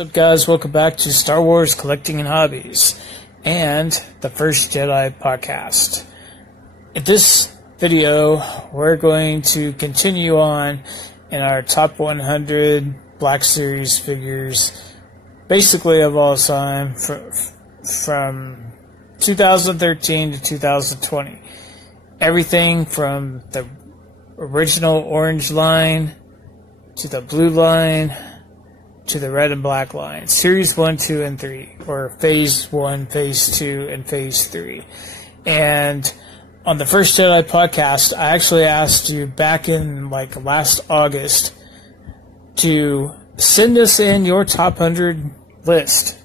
What's up, guys? Welcome back to Star Wars Collecting and Hobbies and the First Jedi podcast. In this video, we're going to continue on in our top 100 Black Series figures, basically of all time, from 2013 to 2020. Everything from the original orange line to the blue line to the red and black line. Series 1, 2, and 3, or Phase 1, Phase 2, and Phase 3. And on the First Jedi podcast, I actually asked you back in last August to send us in your top 100 list.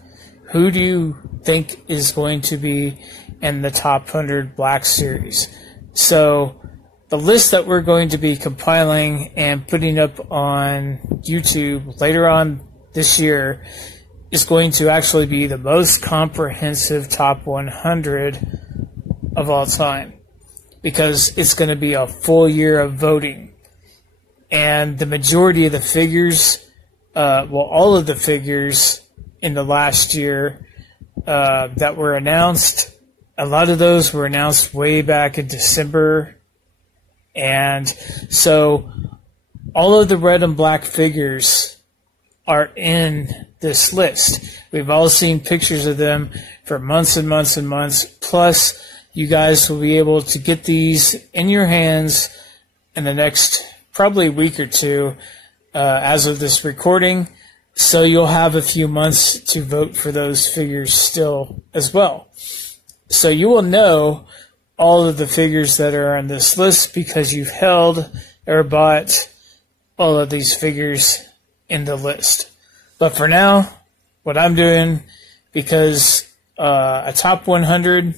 Who do you think is going to be in the top 100 Black Series? So the list that we're going to be compiling and putting up on YouTube later on this year is going to actually be the most comprehensive top 100 of all time, because it's going to be a full year of voting. And the majority of the figures, all of the figures in the last year that were announced, a lot of those were announced way back in December. And so all of the red and black figures are in this list. We've all seen pictures of them for months and months and months. Plus, you guys will be able to get these in your hands in the next probably week or two as of this recording. So you'll have a few months to vote for those figures still as well. So you will know all of the figures that are on this list because you've held or bought all of these figures in the list. But for now, what I'm doing, because a top 100,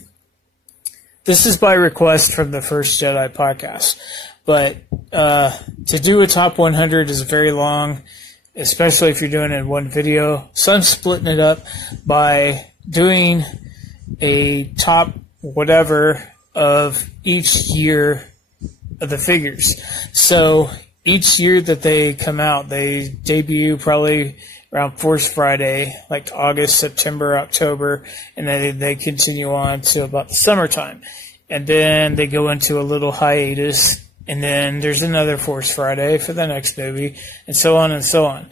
this is by request from the First Jedi podcast, but to do a top 100 is very long, especially if you're doing it in one video. So I'm splitting it up by doing a top whatever of each year of the figures. So each year that they come out, they debut probably around Force Friday, like August, September, October, and then they continue on to about the summertime. And then they go into a little hiatus, and then there's another Force Friday for the next movie, and so on and so on.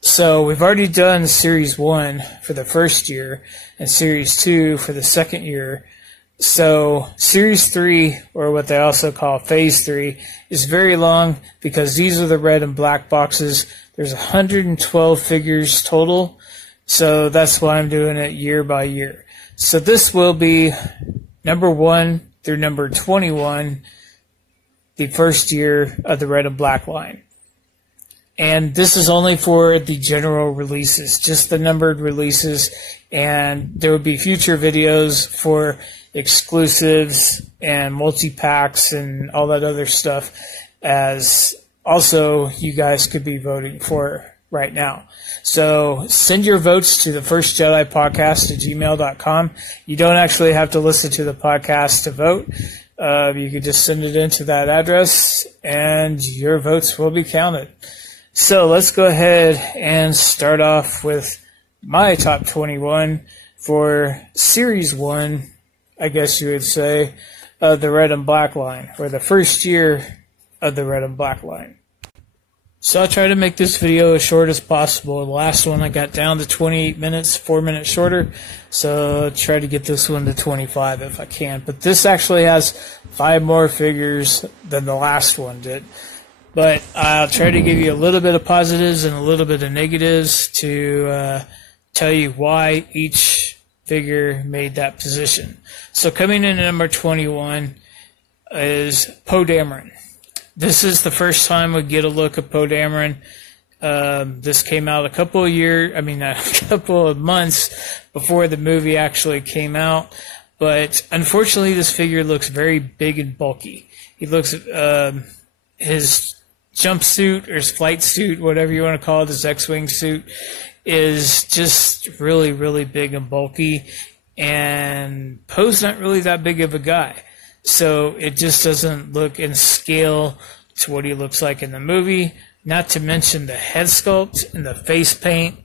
So we've already done Series 1 for the first year and Series 2 for the second year. So Series 3, or what they also call Phase 3, is very long because these are the red and black boxes. There's 112 figures total, so that's why I'm doing it year by year. So this will be number 1 through number 21, the first year of the red and black line. And this is only for the general releases, just the numbered releases, and there will be future videos for exclusives and multi-packs and all that other stuff, as also you guys could be voting for right now. So send your votes to the First Jedi podcast at gmail.com. You don't actually have to listen to the podcast to vote. You can just send it into that address and your votes will be counted. So let's go ahead and start off with my top 21 for Series 1, I guess you would say, of the red and black line, or the first year of the red and black line. So I'll try to make this video as short as possible. The last one I got down to 28 minutes, 4 minutes shorter, so I'll try to get this one to 25 if I can. But this actually has 5 more figures than the last one did. But I'll try to give you a little bit of positives and a little bit of negatives to tell you why each figure made that position. So coming in at number 21 is Poe Dameron. This is the first time we get a look at Poe Dameron. This came out a couple of months before the movie actually came out. But unfortunately, this figure looks very big and bulky. He looks, his jumpsuit or his flight suit, whatever you want to call it, his X-Wing suit, is just really, really big and bulky. And Poe's not really that big of a guy. So it just doesn't look in scale to what he looks like in the movie. Not to mention the head sculpt and the face paint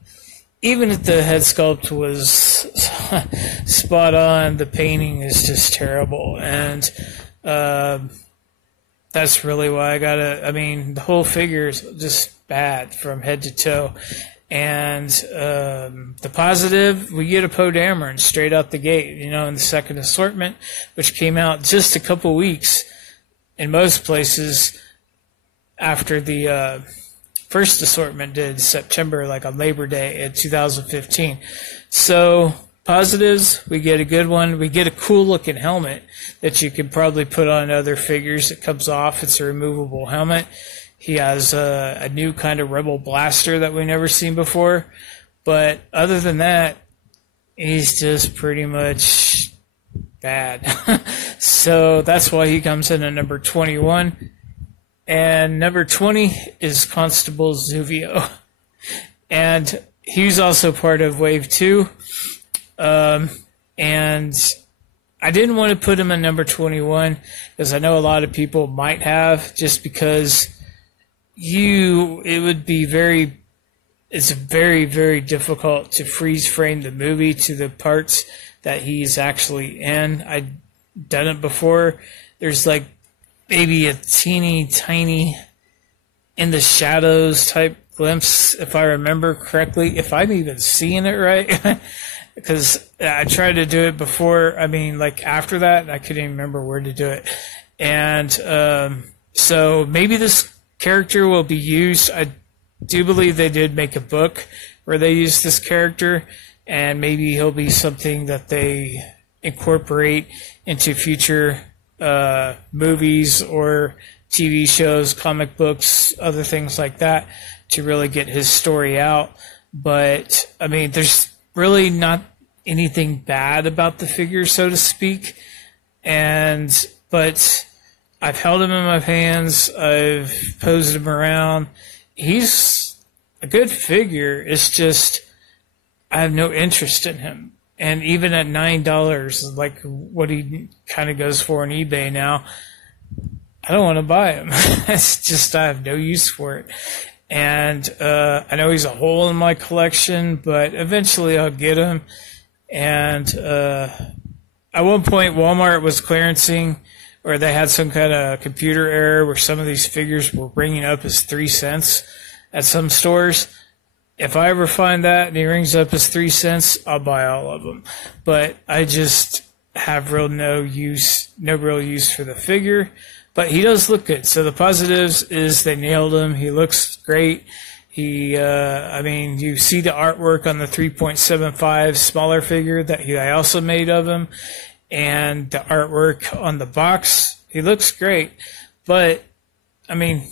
even if the head sculpt was spot on, the painting is just terrible. And that's really why I mean, the whole figure is just bad from head to toe. And the positive, we get a Poe Dameron straight out the gate, you know, in the second assortment, which came out just a couple weeks in most places after the first assortment did, September, like on Labor Day in 2015. So positives, we get a good one. We get a cool looking helmet that you could probably put on other figures. It comes off. It's a removable helmet. He has a new kind of Rebel blaster that we never seen before. But other than that, he's just pretty much bad. So that's why he comes in at number 21. And number 20 is Constable Zuvio. And he's also part of Wave 2. And I didn't want to put him at number 21 because I know a lot of people might have, just because it's very, very difficult to freeze frame the movie to the parts that he's actually in. I've done it before. There's like maybe a teeny tiny in the shadows type glimpse, if I remember correctly, if I'm even seeing it right. Because I tried to do it before, I mean, like after that, I couldn't even remember where to do it. And so maybe this character will be used. I do believe they did make a book where they used this character, and maybe he'll be something that they incorporate into future movies or TV shows, comic books, other things like that, to really get his story out. But, I mean, there's really not anything bad about the figure, so to speak. But I've held him in my hands. I've posed him around. He's a good figure. It's just I have no interest in him. And even at $9, like what he kind of goes for on eBay now, I don't want to buy him. It's just I have no use for it. And I know he's a hole in my collection, but eventually I'll get him. And at one point, Walmart was clearancing, or they had some kind of computer error where some of these figures were ringing up as 3 cents at some stores. If I ever find that and he rings up as 3 cents, I'll buy all of them. But I just have no real use for the figure. But he does look good. So the positives is they nailed him. He looks great. I mean, you see the artwork on the 3.75 smaller figure that I also made of him, and the artwork on the box. He looks great. But, I mean,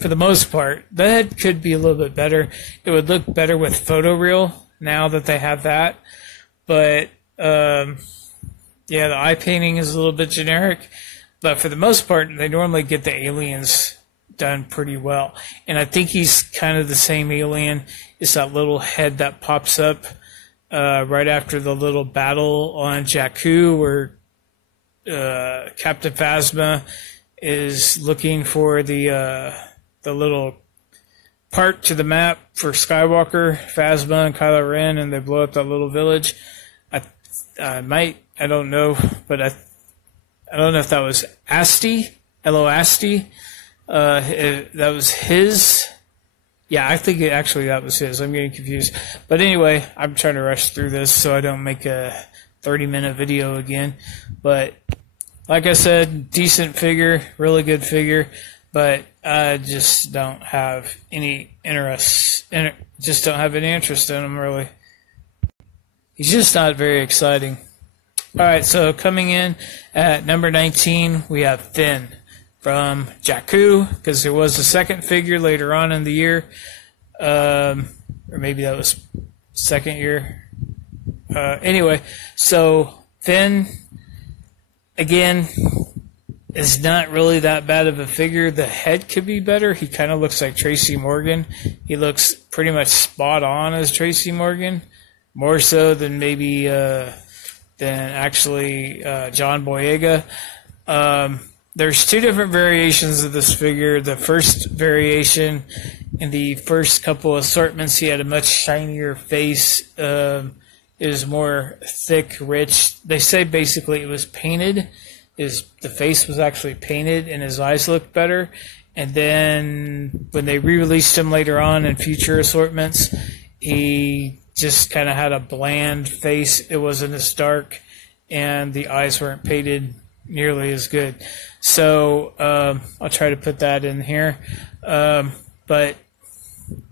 for the most part, the head could be a little bit better. It would look better with photoreal now that they have that. But, yeah, the eye painting is a little bit generic. But for the most part, they normally get the aliens done pretty well. And I think he's kind of the same alien. It's that little head that pops up right after the little battle on Jakku, where Captain Phasma is looking for the little part to the map for Skywalker, Phasma and Kylo Ren, and they blow up that little village. I don't know, but I don't know if that was Asti, Hello Asti. That was his. Yeah, I think that was his. I'm getting confused. But anyway, I'm trying to rush through this so I don't make a 30-minute video again. But like I said, decent figure, really good figure. But I just don't have any interest in him, really. He's just not very exciting. All right, so coming in at number 19, we have Finn from Jakku, because there was a second figure later on in the year, or maybe that was second year. Anyway, so Finn, again, is not really that bad of a figure. The head could be better. He kind of looks like Tracy Morgan. He looks pretty much spot on as Tracy Morgan, more so than maybe than actually John Boyega. There's two different variations of this figure. The first variation in the first couple assortments, he had a much shinier face. It was more thick, rich. They say basically it was painted. The face was actually painted, and his eyes looked better. And then when they re-released him later on in future assortments, he just kind of had a bland face. It wasn't as dark, and the eyes weren't painted nearly as good. So I'll try to put that in here. But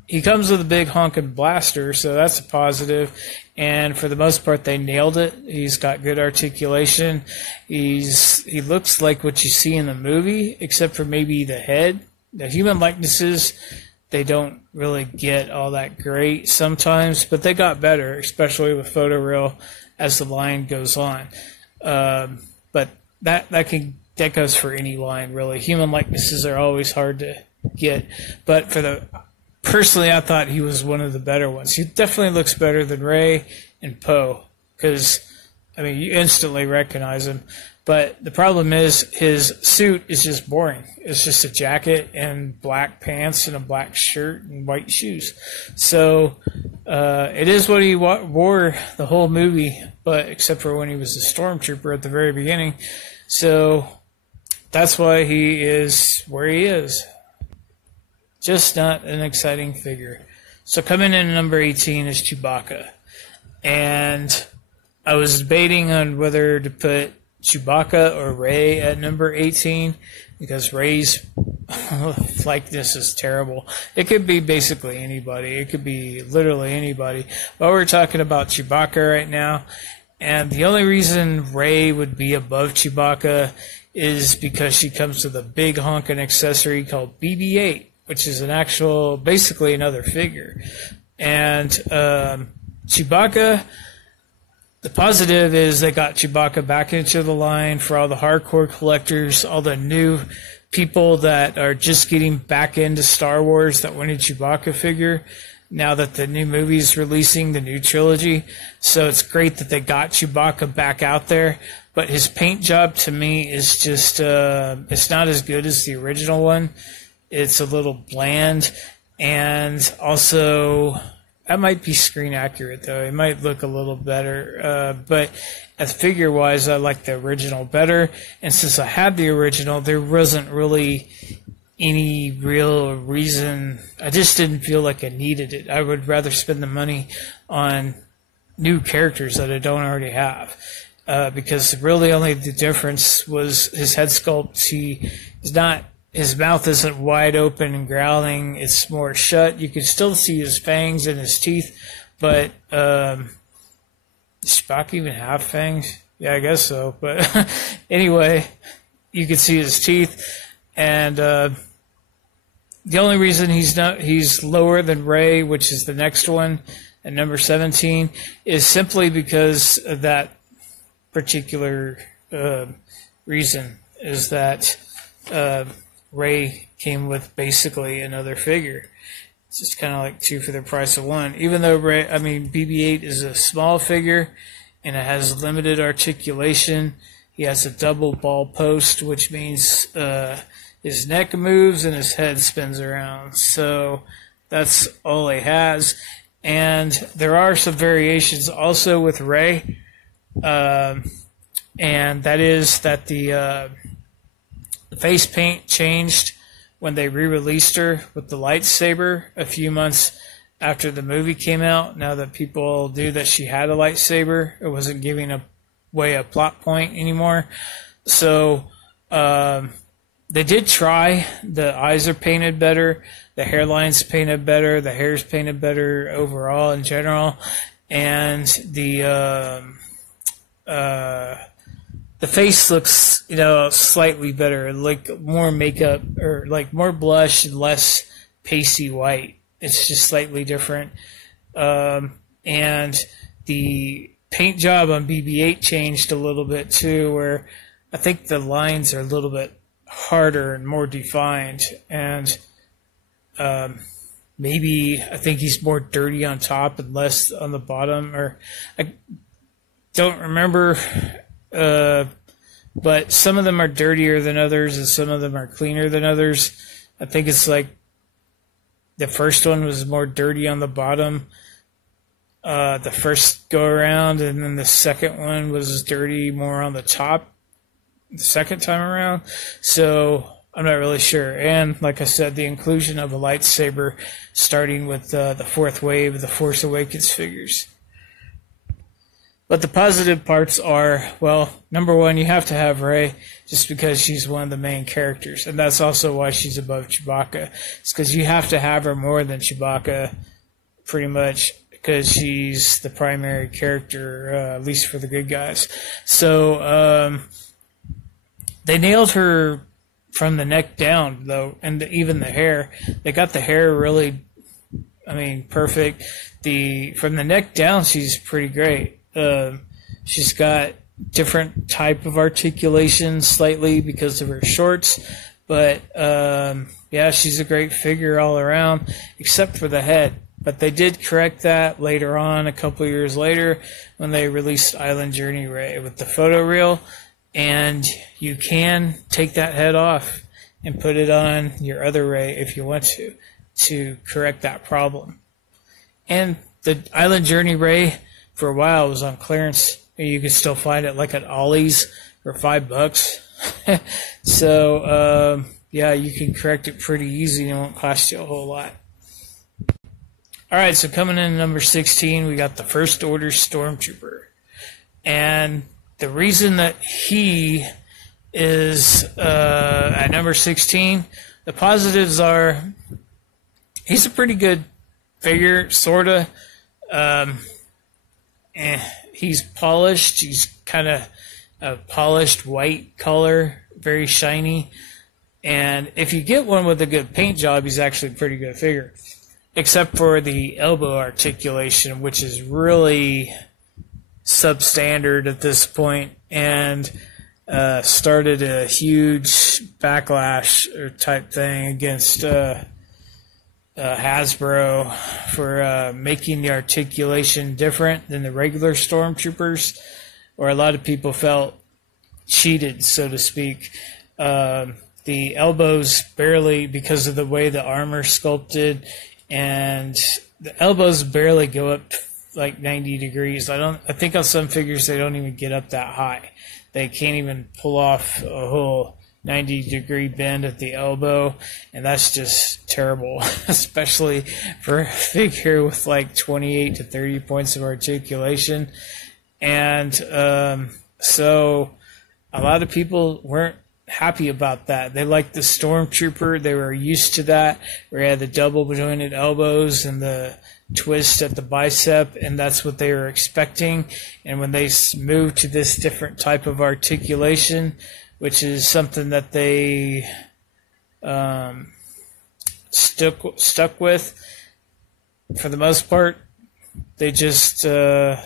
he comes with a big honking blaster, so that's a positive. And for the most part, they nailed it. He's got good articulation. He looks like what you see in the movie, except for maybe the head. The human likenesses, they don't really get all that great sometimes, but they got better, especially with photoreal as the line goes on. But that goes for any line, really. Human likenesses are always hard to get, but personally, I thought he was one of the better ones. He definitely looks better than Rey and Poe, because, I mean, you instantly recognize him. But the problem is his suit is just boring. It's just a jacket and black pants and a black shirt and white shoes. So it is what he wore the whole movie, but except for when he was a stormtrooper at the very beginning. So that's why he is where he is. Just not an exciting figure. So coming in at number 18 is Chewbacca. And I was debating on whether to put Chewbacca or Rey at number 18, because Rey's likeness is terrible. It could be basically anybody. It could be literally anybody. But we're talking about Chewbacca right now. And the only reason Rey would be above Chewbacca is because she comes with a big honking accessory called BB-8. Which is basically another figure. And Chewbacca, the positive is they got Chewbacca back into the line for all the hardcore collectors, all the new people that are just getting back into Star Wars that wanted Chewbacca figure, now that the new movie's releasing, the new trilogy. So it's great that they got Chewbacca back out there. But his paint job, to me, is just, it's not as good as the original one. It's a little bland, and also that might be screen accurate, though. It might look a little better, but as figure-wise, I like the original better. And since I had the original, there wasn't really any real reason. I just didn't feel like I needed it. I would rather spend the money on new characters that I don't already have, because really only the difference was his head sculpt. His mouth isn't wide open and growling. It's more shut. You can still see his fangs and his teeth, but does Spock even have fangs? Yeah, I guess so. But anyway, you can see his teeth. And the only reason he's lower than Rey, which is the next one, at number 17, is simply because of that particular reason, is that Rey came with basically another figure. It's just kind of like two for the price of one. Even though BB-8 is a small figure and it has limited articulation. He has a double ball post, which means his neck moves and his head spins around. So that's all he has. And there are some variations also with Rey, and that is that the face paint changed when they re-released her with the lightsaber a few months after the movie came out. Now that people knew that she had a lightsaber, it wasn't giving away a plot point anymore. So they did try. The eyes are painted better. The hairline's painted better. The hair's painted better overall in general. And the face looks, slightly better, like more makeup or like more blush and less pasty white. It's just slightly different. And the paint job on BB-8 changed a little bit too, where I think the lines are a little bit harder and more defined. And maybe I think he's more dirty on top and less on the bottom, or I don't remember. But some of them are dirtier than others and some of them are cleaner than others. I think it's like The first one was more dirty on the bottom, the first go around, and then the second one was dirty more on the top the second time around. So I'm not really sure. And like I said, the inclusion of a lightsaber starting with the fourth wave of the Force Awakens figures. But the positive parts are, well, number one, you have to have Rey just because she's one of the main characters. And that's also why she's above Chewbacca. It's because you have to have her more than Chewbacca, pretty much, because she's the primary character, at least for the good guys. So they nailed her from the neck down, though, and even the hair. They got the hair really, I mean, perfect. From the neck down, she's pretty great. She's got different type of articulation slightly because of her shorts, but yeah, she's a great figure all around, except for the head. But they did correct that later on, a couple years later, when they released Island Journey Rey with the photo reel, and you can take that head off and put it on your other Rey if you want to correct that problem. And the Island Journey Rey, for a while, it was on clearance. You could still find it like at Ollie's for $5. So, yeah, you can correct it pretty easy and it won't cost you a whole lot. Alright, so coming in at number 16, we got the First Order Stormtrooper. And the reason that he is at number 16, the positives are he's a pretty good figure, sort of. He's polished. He's kind of a polished white color, very shiny. And if you get one with a good paint job, he's actually a pretty good figure. Except for the elbow articulation, which is really substandard at this point, and started a huge backlash or type thing against Hasbro for making the articulation different than the regular Stormtroopers, or a lot of people felt cheated, so to speak. The elbows barely, because of the way the armor sculpted, and the elbows barely go up like 90 degrees. I think on some figures they don't even get up that high. They can't even pull off a whole 90-degree bend at the elbow, and that's just terrible, especially for a figure with like 28 to 30 points of articulation. And so a lot of people weren't happy about that. They liked the Stormtrooper. They were used to that, where you had the double jointed elbows and the twist at the bicep, and that's what they were expecting. And when they moved to this different type of articulation, which is something that they stuck with for the most part, they just it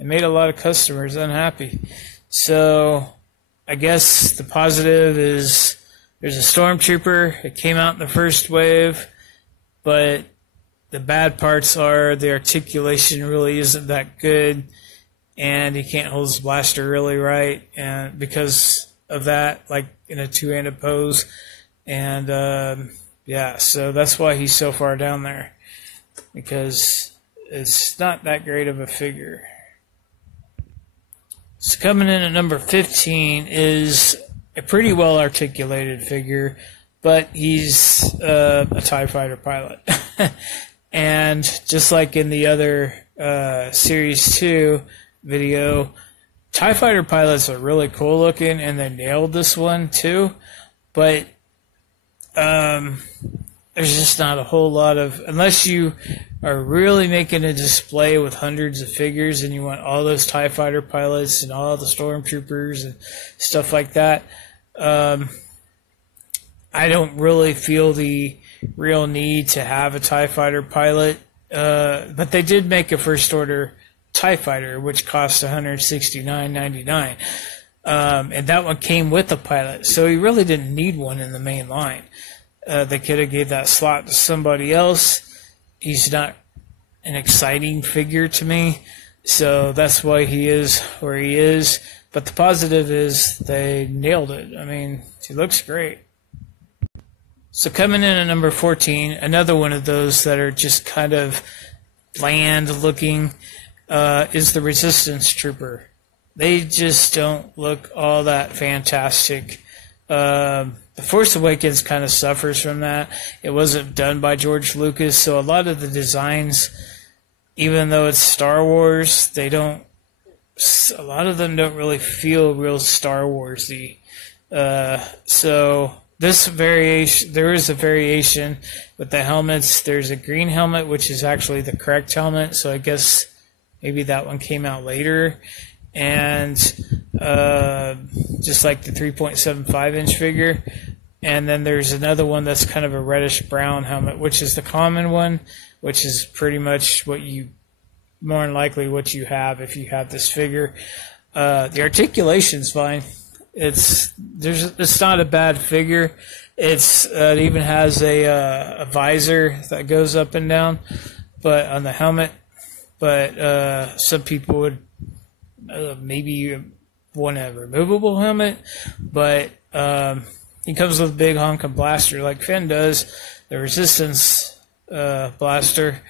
made a lot of customers unhappy. So I guess the positive is there's a Stormtrooper. It came out in the first wave, but the bad parts are the articulation really isn't that good, and he can't hold his blaster really right, and because of that, like in a two-handed pose. And yeah, so that's why he's so far down there, because it's not that great of a figure. So coming in at number 15 is a pretty well articulated figure, but he's a TIE fighter pilot. And just like in the other Series 2 video, TIE fighter pilots are really cool looking, and they nailed this one too. But there's just not a whole lot of, unless you are really making a display with hundreds of figures and you want all those TIE fighter pilots and all the Stormtroopers and stuff like that, I don't really feel the real need to have a TIE fighter pilot. But they did make a First Order TIE fighter, which cost $169.99. And that one came with a pilot, so he really didn't need one in the main line. They could have gave that slot to somebody else. He's not an exciting figure to me, so that's why he is where he is. But the positive is they nailed it. I mean, he looks great. So coming in at number 14, another one of those that are just kind of bland looking, is the Resistance Trooper. They just don't look all that fantastic. The Force Awakens kind of suffers from that. It wasn't done by George Lucas, so a lot of the designs, even though it's Star Wars, a lot of them don't really feel real Star Warsy. So this variation, there is a variation with the helmets. There's a green helmet, which is actually the correct helmet, so I guess maybe that one came out later. And just like the 3.75-inch figure. And then there's another one that's kind of a reddish-brown helmet, which is the common one, which is pretty much more than likely what you have if you have this figure. The articulation's fine. It's not a bad figure. It even has a visor that goes up and down, but on the helmet. But some people would maybe want a removable helmet, but he comes with a big honking blaster like Finn does, the Resistance blaster.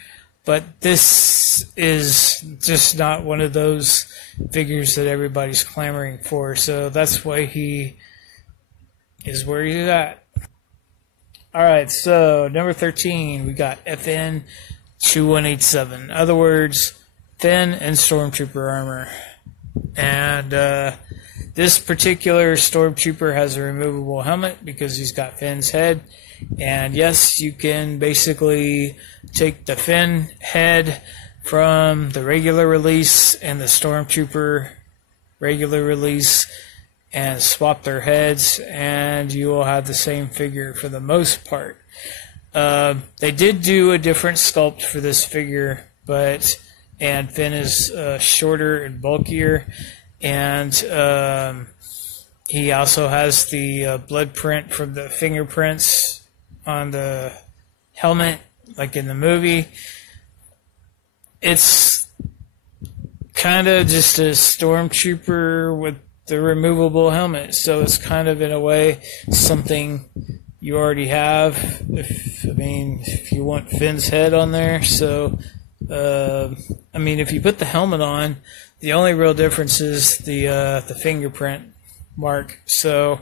But this is just not one of those figures that everybody's clamoring for, so that's why he is where he's at. Alright, so number 13, we got FN 2187. In other words, Finn and Stormtrooper armor. And this particular Stormtrooper has a removable helmet because he's got Finn's head. And yes, you can basically take the Finn head from the regular release and the Stormtrooper regular release and swap their heads, and you will have the same figure for the most part. They did do a different sculpt for this figure, and Finn is shorter and bulkier, and he also has the blood print from the fingerprints on the helmet, like in the movie. It's kind of just a Stormtrooper with the removable helmet, so it's kind of in a way something you already have. If you want Finn's head on there, so if you put the helmet on, the only real difference is the fingerprint mark. So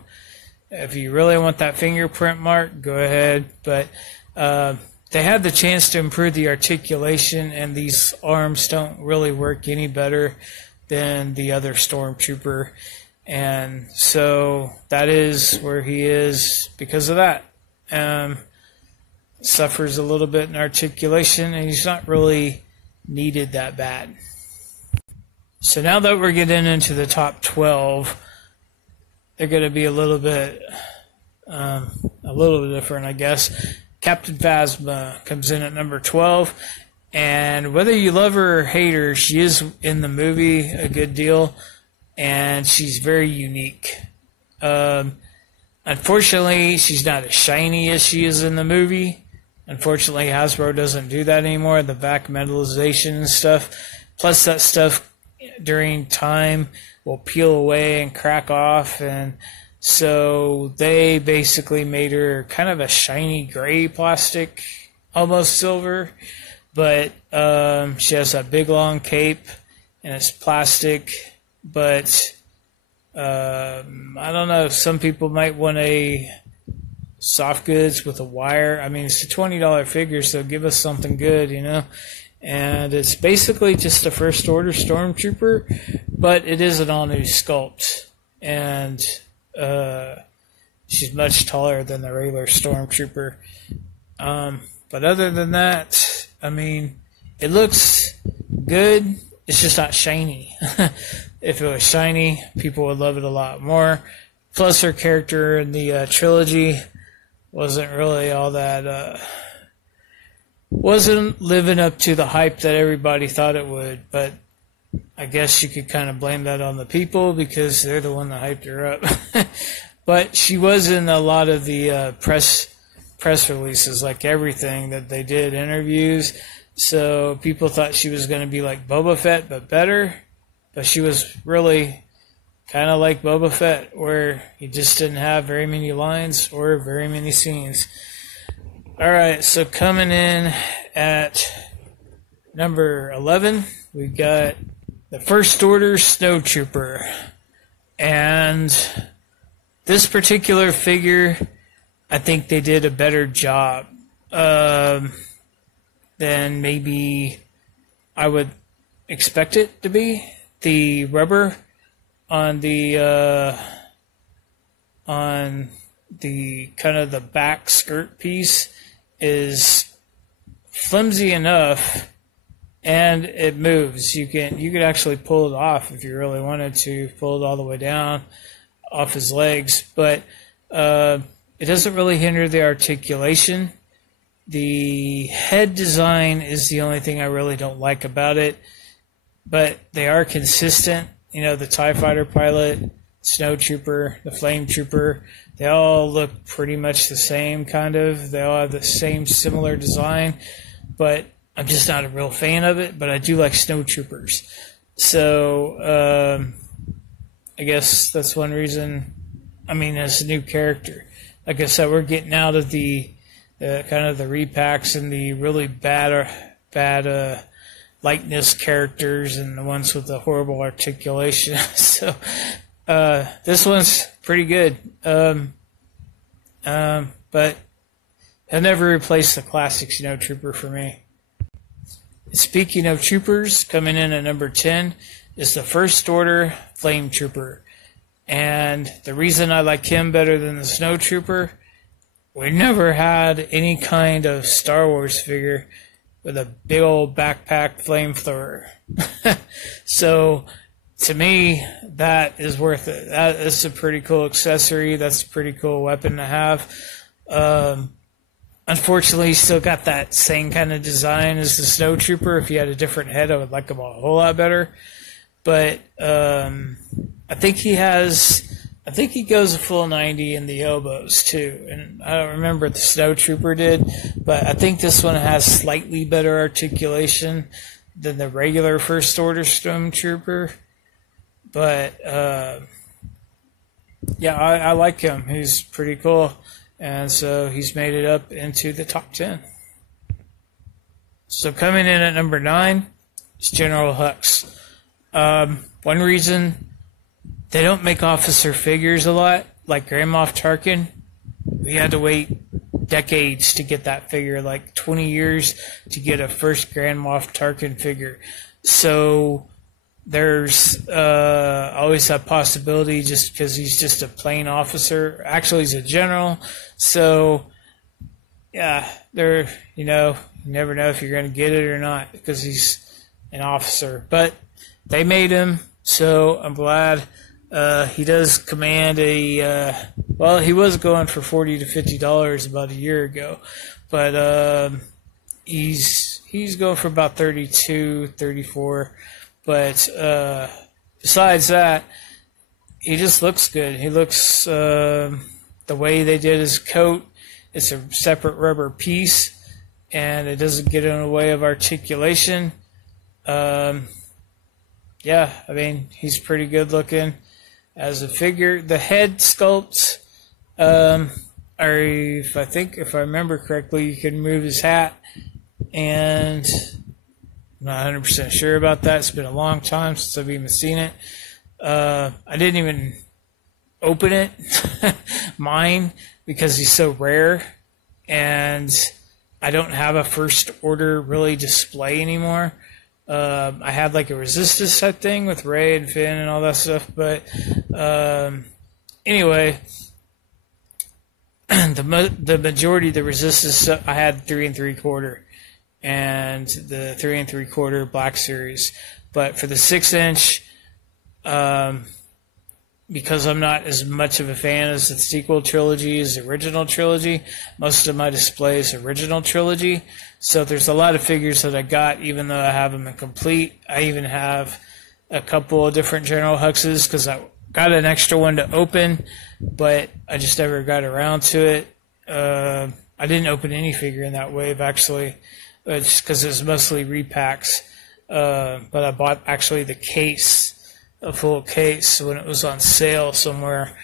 if you really want that fingerprint mark, go ahead. But they had the chance to improve the articulation, and these arms don't really work any better than the other Stormtrooper. And so that is where he is because of that. Suffers a little bit in articulation, and he's not really needed that bad. So now that we're getting into the top 12, they're going to be a little bit different, I guess. Captain Phasma comes in at number 12, and whether you love her or hate her, she is in the movie a good deal, and she's very unique. Unfortunately, she's not as shiny as she is in the movie. Unfortunately, Hasbro doesn't do that anymore, the back metallization and stuff. Plus, that stuff during time will peel away and crack off, and so they basically made her kind of a shiny gray plastic, almost silver, but she has a big long cape, and it's plastic, but I don't know, some people might want a soft goods with a wire. It's a $20 figure, so give us something good, And it's basically just a First Order Stormtrooper, but it is an all-new sculpt. And she's much taller than the regular Stormtrooper. But other than that, it looks good. It's just not shiny. If it was shiny, people would love it a lot more. Plus, her character in the trilogy wasn't really all that... wasn't living up to the hype that everybody thought it would, but I guess you could kind of blame that on the people because they're the one that hyped her up. But she was in a lot of the press releases, like everything that they did, interviews. So people thought she was going to be like Boba Fett, but better. But she was really kind of like Boba Fett, where he just didn't have very many lines or very many scenes. Alright, so coming in at number 11, we got the First Order Snowtrooper. And this particular figure, I think they did a better job than maybe I would expect it to be. The rubber on the kind of the back skirt piece is flimsy enough, and it moves. You could actually pull it off if you really wanted to, pull it all the way down off his legs, but it doesn't really hinder the articulation. The head design is the only thing I really don't like about it, but they are consistent. You know, the TIE Fighter pilot, Snowtrooper, the Flame Trooper, they all look pretty much the same, kind of. They all have the same similar design, but I'm just not a real fan of it, but I do like Snowtroopers. So, I guess that's one reason. I mean, as a new character, like I said, we're getting out of the kind of the repacks and the really bad likeness characters and the ones with the horrible articulation. So, this one's pretty good. But he'll never replace the classic Snowtrooper for me. Speaking of troopers, coming in at number 10 is the First Order Flame Trooper. And the reason I like him better than the Snowtrooper, we never had any kind of Star Wars figure with a big old backpack flamethrower. So, to me, that is worth it. That is a pretty cool accessory. That's a pretty cool weapon to have. Unfortunately, he's still got that same kind of design as the Snowtrooper. If he had a different head, I would like him a whole lot better. But I think he goes a full 90 in the elbows too. And I don't remember what the Snowtrooper did, but I think this one has slightly better articulation than the regular First Order Stormtrooper. But yeah, I like him. He's pretty cool. And so he's made it up into the top 10. So coming in at number 9 is General Hux. One reason they don't make officer figures a lot, like Grand Moff Tarkin. We had to wait decades to get that figure, like 20 years to get a first Grand Moff Tarkin figure. So there's always that possibility, just because he's just a plain officer. Actually, he's a general. So, yeah, you never know if you're going to get it or not because he's an officer. But they made him, so I'm glad. He does command well, he was going for $40 to $50 about a year ago, but he's going for about $32, $34. But besides that, he just looks good. He looks the way they did his coat. It's a separate rubber piece, and it doesn't get in the way of articulation. Yeah, I mean, he's pretty good looking as a figure. The head sculpts if I remember correctly, you can move his hat, and I'm not 100% sure about that. It's been a long time since I've even seen it. I didn't even open it, mine, because he's so rare, and I don't have a First Order really display anymore. I had like a Resistance type thing with Rey and Finn and all that stuff, but anyway, the majority of the Resistance stuff, I had 3 3/4 and the 3 3/4 Black Series. But for the 6-inch, because I'm not as much of a fan as the sequel trilogy as the original trilogy, most of my display is original trilogy. So there's a lot of figures that I got, even though I have them incomplete. I even have a couple of different General Huxes because I got an extra one to open, but I just never got around to it. I didn't open any figure in that wave, actually, just because it was mostly repacks. But I bought actually the case, a full case, when it was on sale somewhere,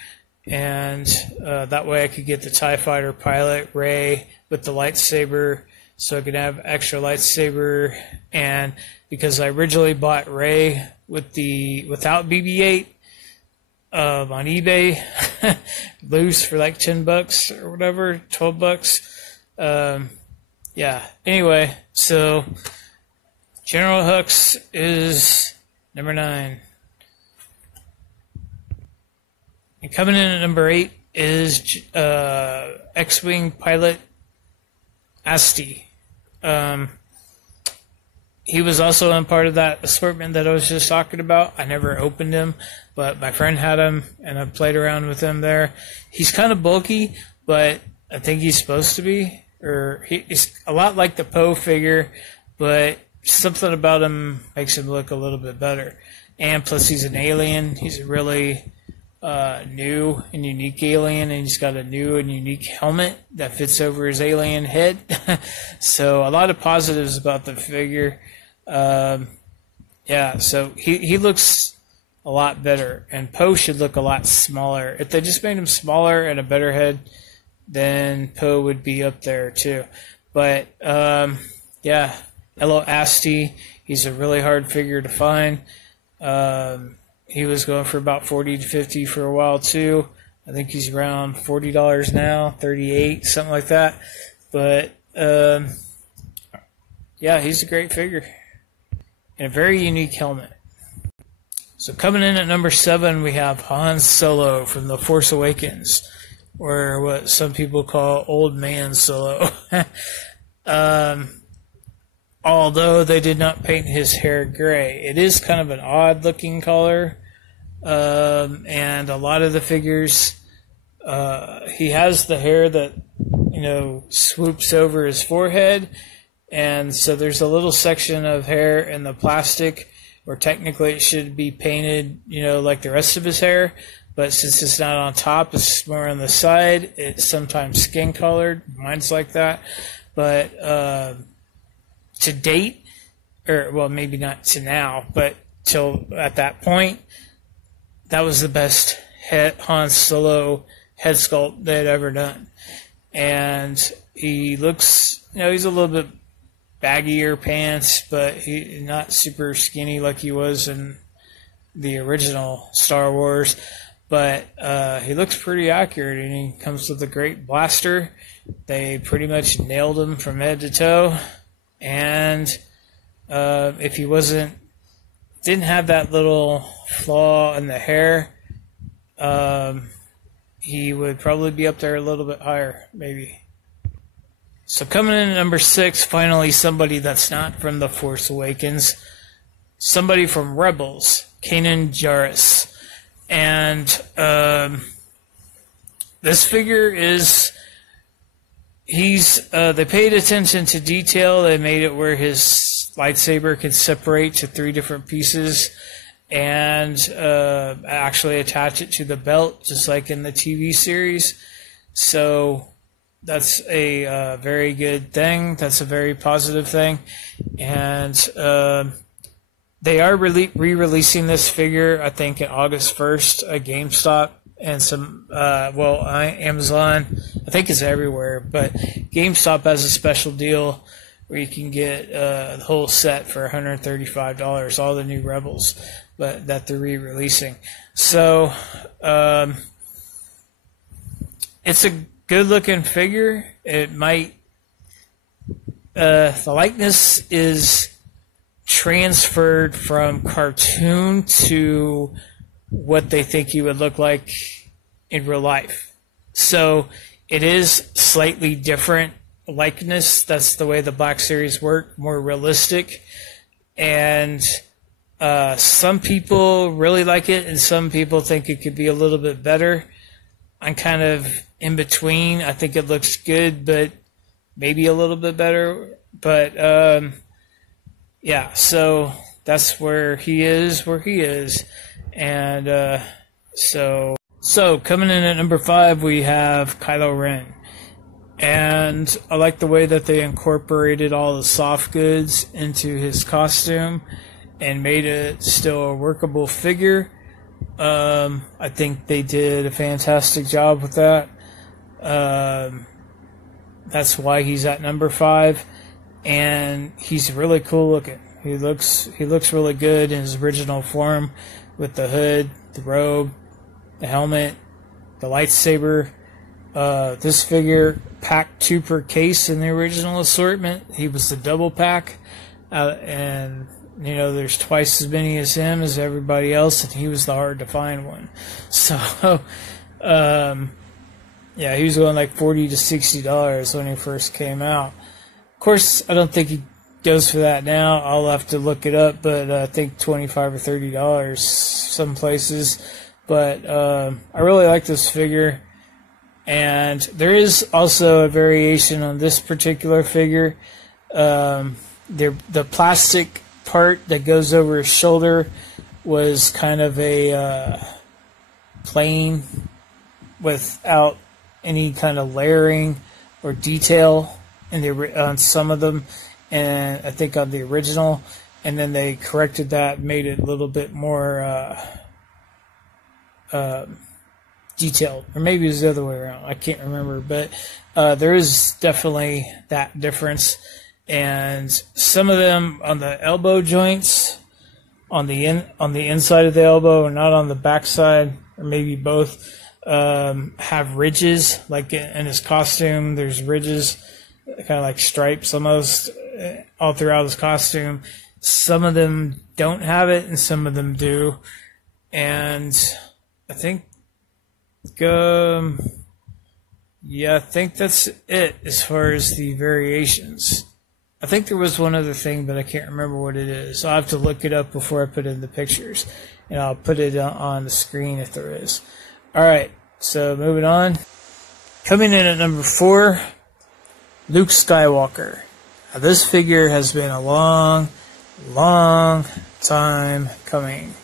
and that way I could get the TIE Fighter pilot, Rey, with the lightsaber, so I could have extra lightsaber. And because I originally bought Rey without BB-8 on eBay, loose for like $10 or whatever, $12. Yeah. Anyway, so General Hux is number 9. And coming in at number 8 is X-Wing Pilot Asti. He was also in part of that assortment that I was just talking about. I never opened him, but my friend had him, and I played around with him there. He's kind of bulky, but I think he's supposed to be. Or he's a lot like the Poe figure, but something about him makes him look a little bit better. And plus, he's an alien. He's a really new and unique alien, and he's got a new and unique helmet that fits over his alien head. So a lot of positives about the figure. Yeah, so he looks a lot better, and Poe should look a lot smaller. If they just made him smaller and a better head, then Poe would be up there too. But yeah, hello Asti. He's a really hard figure to find. He was going for about $40 to $50 for a while too. I think he's around $40 now, $38, something like that. But yeah, he's a great figure and a very unique helmet. So coming in at number 7, we have Han Solo from The Force Awakens, or what some people call Old Man Solo. Although they did not paint his hair gray. It is kind of an odd looking color. And a lot of the figures, he has the hair that, swoops over his forehead. And so there's a little section of hair in the plastic where technically it should be painted, like the rest of his hair. But since it's not on top, it's more on the side. It's sometimes skin colored. Mine's like that. But to date, or well, maybe not to now, but till at that point, that was the best Han Solo head sculpt they had ever done. And he looks, he's a little bit baggier pants, but he's not super skinny like he was in the original Star Wars. But he looks pretty accurate, and he comes with a great blaster. They pretty much nailed him from head to toe. And if he didn't have that little flaw in the hair, he would probably be up there a little bit higher, maybe. So coming in at number 6, finally somebody that's not from The Force Awakens, somebody from Rebels, Kanan Jarrus. And this figure is, they paid attention to detail. They made it where his lightsaber could separate to 3 different pieces and actually attach it to the belt, just like in the TV series. So that's a very good thing. That's a very positive thing. And they are re-releasing this figure, I think, on August 1st at GameStop and some, Amazon. I think it's everywhere, but GameStop has a special deal where you can get the whole set for $135, all the new Rebels, but that they're re-releasing. So it's a good-looking figure. It might, the likeness is transferred from cartoon to what they think he would look like in real life. So it is slightly different likeness. That's the way the Black Series work, more realistic. And some people really like it, and some people think it could be a little bit better. I'm kind of in between. I think it looks good, but maybe a little bit better. But yeah, so that's where he is. And so coming in at number 5, we have Kylo Ren. And I like the way that they incorporated all the soft goods into his costume and made it still a workable figure. I think they did a fantastic job with that. That's why he's at number 5, and he's really cool looking. He looks really good in his original form, with the hood, the robe, the helmet, the lightsaber. This figure packed 2 per case in the original assortment. He was the double pack, and you know, there's twice as many as him as everybody else, and he was the hard to find one. So, yeah, he was going like $40 to $60 when he first came out. Of course, I don't think he goes for that now. I'll have to look it up, but I think $25 or $30 some places. But I really like this figure, and there is also a variation on this particular figure. The plastic part that goes over his shoulder was kind of a plain, without any kind of layering or detail on some of them, and I think on the original, and then they corrected that, made it a little bit more detailed, or maybe it was the other way around. I can't remember, but there is definitely that difference. And some of them on the elbow joints, on the inside of the elbow, and not on the back side, or maybe both, have ridges. Like in his costume, there's ridges, kind of like stripes almost, all throughout his costume. Some of them don't have it, and some of them do. And I think, yeah, I think that's it as far as the variations. I think there was one other thing, but I can't remember what it is. I'll have to look it up before I put it in the pictures, and I'll put it on the screen if there is. Alright, so moving on. Coming in at number 4, Luke Skywalker. Now, this figure has been a long time coming.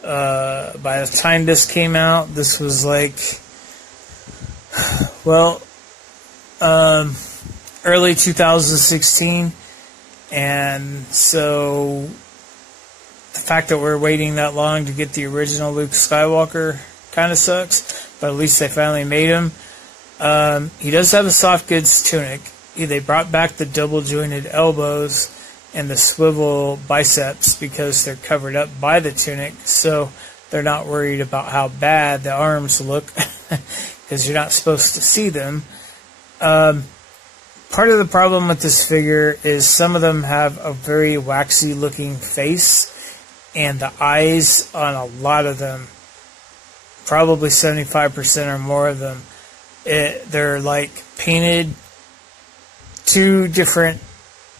By the time this came out, this was like, well, early 2016, and so the fact that we're waiting that long to get the original Luke Skywalker kind of sucks, but at least they finally made him. He does have a soft goods tunic. They brought back the double jointed elbows and the swivel biceps because they're covered up by the tunic, so they're not worried about how bad the arms look because you're not supposed to see them. Part of the problem with this figure is some of them have a very waxy looking face, and the eyes on a lot of them, probably 75% or more of them, they're like painted 2 different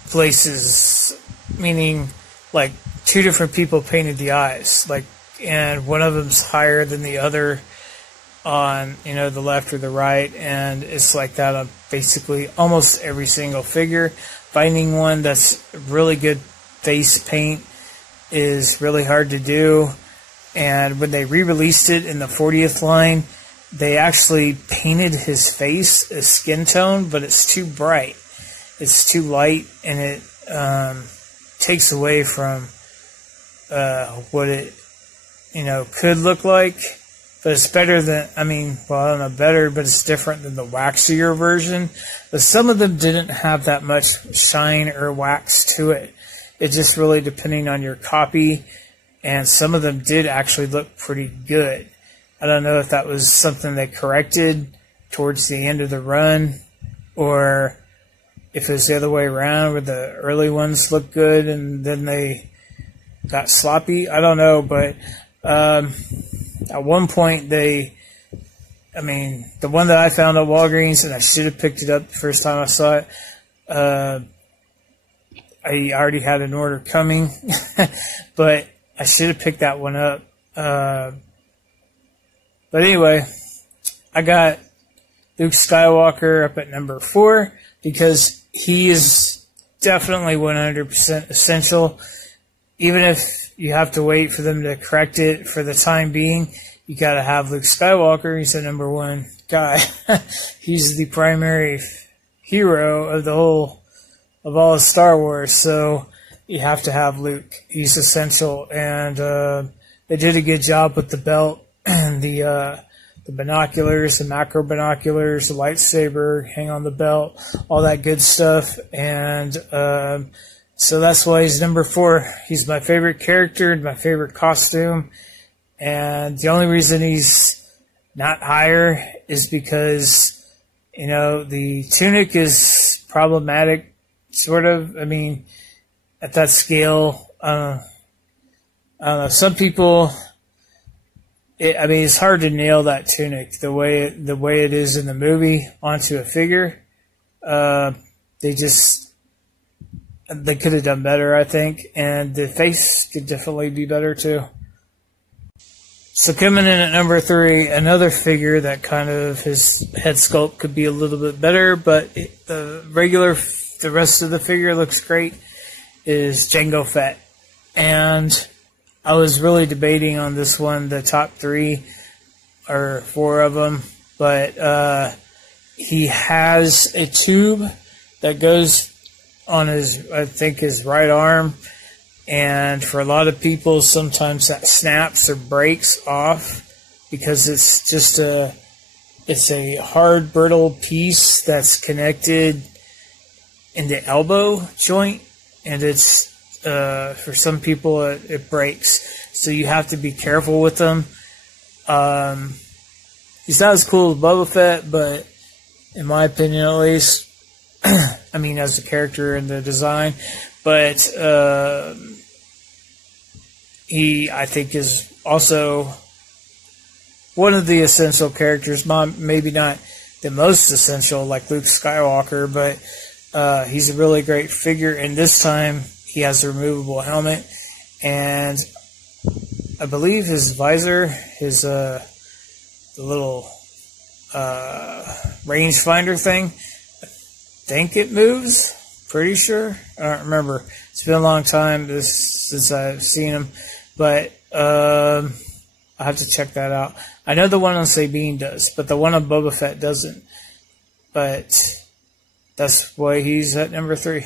places, meaning like 2 different people painted the eyes, like, and one of them's higher than the other on, you know, the left or the right, and it's like that on basically almost every single figure. Finding one that's really good face paint is really hard to do, and when they re-released it in the 40th line, they actually painted his face a skin tone, but it's too bright, it's too light, and it takes away from what it, you know, could look like. But it's better than, I mean, well, I don't know, better, but it's different than the waxier version. But some of them didn't have that much shine or wax to it. It just really depending on your copy, and some of them did actually look pretty good. I don't know if that was something they corrected towards the end of the run, or if it was the other way around, where the early ones looked good and then they got sloppy. I don't know, but at one point, the one that I found at Walgreens, and I should have picked it up the first time I saw it, I already had an order coming, but I should have picked that one up. But anyway, I got Luke Skywalker up at number 4 because he is definitely 100% essential. Even if you have to wait for them to correct it for the time being, you got to have Luke Skywalker. He's the number 1 guy. He's the primary hero of all of Star Wars, so you have to have Luke. He's essential, and they did a good job with the belt and the binoculars, the macro binoculars, the lightsaber, hang on the belt, all that good stuff. And so that's why he's number 4. He's my favorite character, my favorite costume. And the only reason he's not higher is because, you know, the tunic is problematic, sort of. I mean, at that scale, I don't know. Some people, it's hard to nail that tunic the way it is in the movie onto a figure. They could have done better, I think, and the face could definitely be better too. So coming in at number 3, another figure that kind of his head sculpt could be a little bit better, but the rest of the figure looks great, is Jango Fett. And I was really debating on this one, the top 3 or 4 of them, but he has a tube that goes on his, I think, his right arm, and for a lot of people, sometimes that snaps or breaks off because it's just it's a hard, brittle piece that's connected in the elbow joint, and it's for some people it breaks, so you have to be careful with them. He's not as cool as Boba Fett, but in my opinion, at least, I mean, as a character in the design, but he, I think, is also one of the essential characters. Maybe not the most essential, like Luke Skywalker, but he's a really great figure. And this time, he has a removable helmet, and I believe his visor, the little rangefinder thing, I think it moves. Pretty sure. I don't remember. It's been a long time since I've seen him, but I have to check that out. I know the one on Sabine does, but the one on Boba Fett doesn't. But that's why he's at number 3.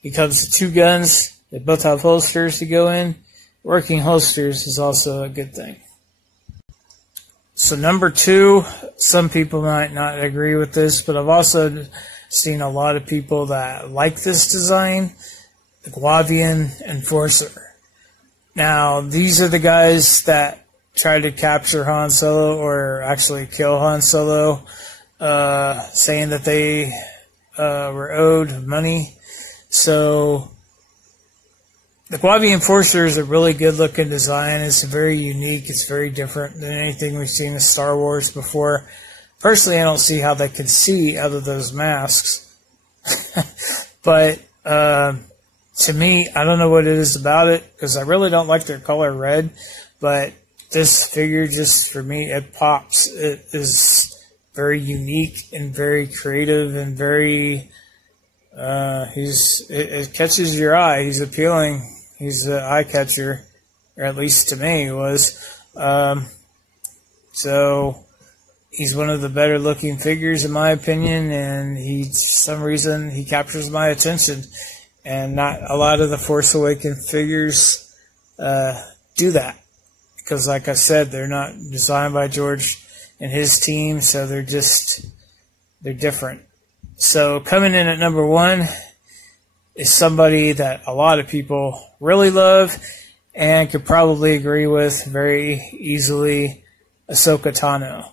He comes with 2 guns. They both have holsters to go in. Working holsters is also a good thing. So number 2, some people might not agree with this, but I've also seen a lot of people that like this design, the Guavian Enforcer. Now, these are the guys that try to capture Han Solo, or actually kill Han Solo, saying that they were owed money. So the Guavian Enforcer is a really good looking design. It's very unique. It's very different than anything we've seen in Star Wars before. Personally, I don't see how they can see out of those masks. But to me, I don't know what it is about it, because I really don't like their color red. But this figure, just for me, it pops. It is very unique and very creative and very... it catches your eye. He's appealing. He's an eye catcher, or at least to me he was. So he's one of the better looking figures in my opinion, and for some reason he captures my attention, and not a lot of the Force Awakens figures do that, because like I said, they're not designed by George and his team, so they're different. So coming in at number 1 is somebody that a lot of people really love and could probably agree with very easily, Ahsoka Tano.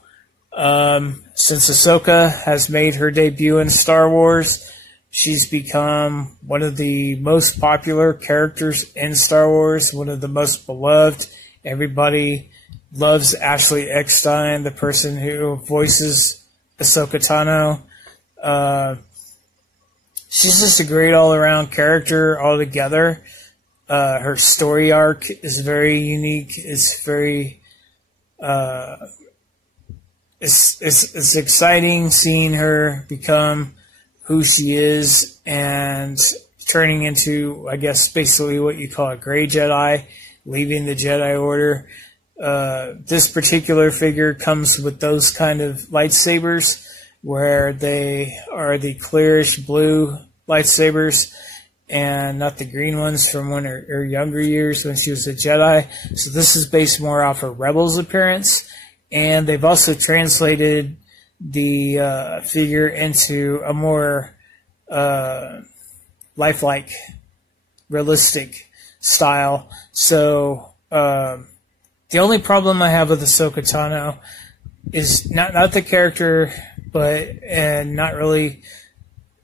Since Ahsoka has made her debut in Star Wars, she's become one of the most popular characters in Star Wars, one of the most beloved. Everybody loves Ashley Eckstein, the person who voices Ahsoka Tano. She's just a great all-around character altogether. Her story arc is very unique. It's very, it's exciting seeing her become who she is and turning into, I guess, basically what you call a gray Jedi, leaving the Jedi Order. This particular figure comes with those kind of lightsabers, where they are the clearish blue lightsabers, and not the green ones from when her younger years when she was a Jedi. So this is based more off of Rebels appearance. And they've also translated the figure into a more lifelike, realistic style. So the only problem I have with Ahsoka Tano is not the character, and not really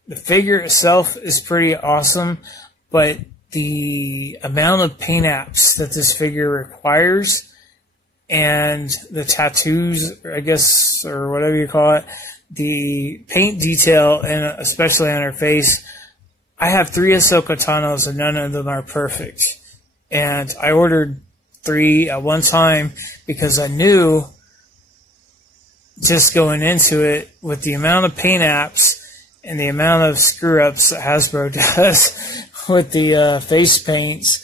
the figure itself is pretty awesome, but the amount of paint apps that this figure requires and the tattoos, I guess, or whatever you call it, the paint detail, and especially on her face. I have 3 Ahsoka Tanos and none of them are perfect. And I ordered 3 at one time because I knew just going into it with the amount of paint apps and the amount of screw-ups that Hasbro does with the face paints,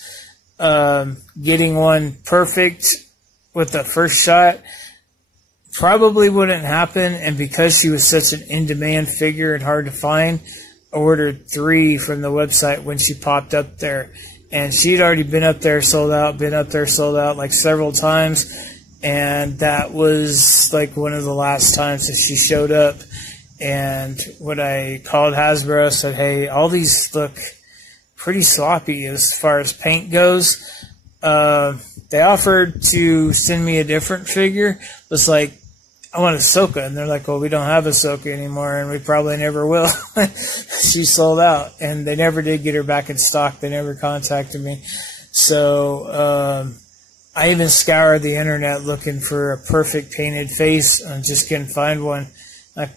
getting one perfect with the first shot probably wouldn't happen. And because she was such an in-demand figure and hard to find, I ordered 3 from the website when she popped up there. And she'd already been up there, sold out, like several times. And that was like one of the last times that she showed up. And when I called Hasbro, I said, hey, all these look pretty sloppy as far as paint goes. They offered to send me a different figure. It was like, I want Ahsoka. And they're like, well, we don't have Ahsoka anymore, and we probably never will. She sold out. And they never did get her back in stock. They never contacted me. So I even scoured the internet looking for a perfect painted face and just couldn't find one. I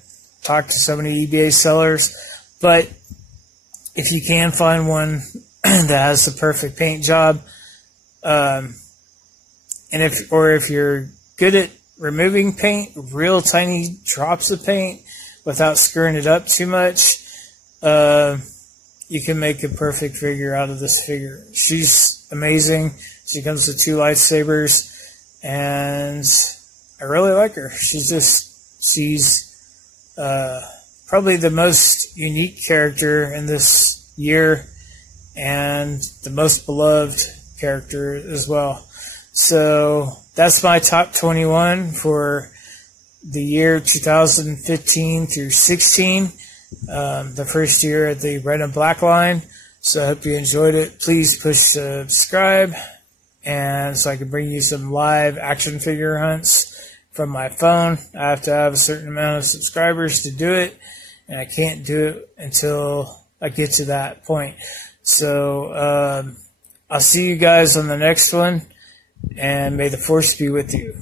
talked to so many eBay sellers. But if you can find one that has the perfect paint job, and if you're good at removing paint, real tiny drops of paint without screwing it up too much, you can make a perfect figure out of this figure. She's amazing. She comes with 2 lightsabers, and I really like her. She's probably the most unique character in this year, and the most beloved character as well. So that's my top 21 for the year 2015 through 16, the first year at the Red and Black line. So I hope you enjoyed it. Please push subscribe, and so I can bring you some live action figure hunts from my phone. I have to have a certain amount of subscribers to do it, and I can't do it until I get to that point. So I'll see you guys on the next one, and may the Force be with you.